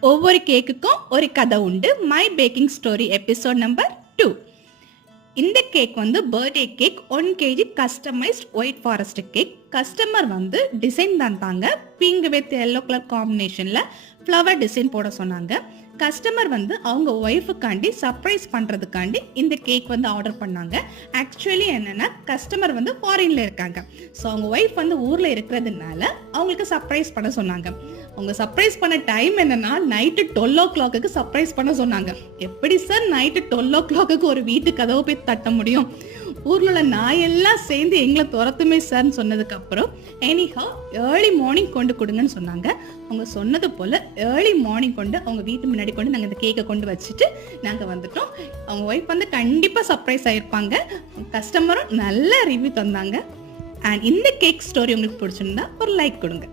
ஒவ்வொரு கேக்குக்கும் ஒரு கதை உண்டு. My baking story episode number 2. இந்த கேக் வந்து birthday cake, 1 kg customised white forest cake. Customer வந்து டிசைன் தந்தாங்க, பிங்க் வித் எல்லோ கலர் காம்பினேஷன்ல ஃப்ளவர் டிசைன் போட சொன்னாங்க. கஸ்டமர் வந்து அவங்க ஒய்ஃபுக்காண்டி சர்ப்ரைஸ் பண்ணுறதுக்காண்டி இந்த கேக் வந்து ஆர்டர் பண்ணாங்க. ஆக்சுவலி என்னென்னா, கஸ்டமர் வந்து ஃபாரின்ல இருக்காங்க. ஸோ அவங்க ஒய்ஃப் வந்து ஊரில் இருக்கிறதுனால அவங்களுக்கு சர்ப்ரைஸ் பண்ண சொன்னாங்க. அவங்க சர்ப்ரைஸ் பண்ண டைம் என்னன்னா, நைட்டு 12 o'clock சர்ப்ரைஸ் பண்ண சொன்னாங்க. எப்படி சார் நைட்டு 12 o'clock ஒரு வீட்டு கதவை போய் தட்ட முடியும்? ஊரில் உள்ள நாயெல்லாம் சேர்ந்து எங்களை துரத்துமே சார்ன்னு சொன்னதுக்கு அப்புறம் எனிஹவ் ஏர்லி மார்னிங் கொண்டு கொடுங்கன்னு சொன்னாங்க. அவங்க சொன்னது போல் ஏர்லி மார்னிங் கொண்டு அவங்க வீட்டு முன்னாடி கொண்டு நாங்கள் இந்த கேக்கை கொண்டு வச்சுட்டு நாங்கள் வந்துட்டோம். அவங்க ஒய்ஃப் வந்து கண்டிப்பாக சர்ப்ரைஸ் ஆகிருப்பாங்க. கஸ்டமரும் நல்ல ரிவ்யூ தந்தாங்க. அண்ட் இந்த கேக் ஸ்டோரி உங்களுக்கு பிடிச்சிருந்தா ஒரு லைக் கொடுங்க.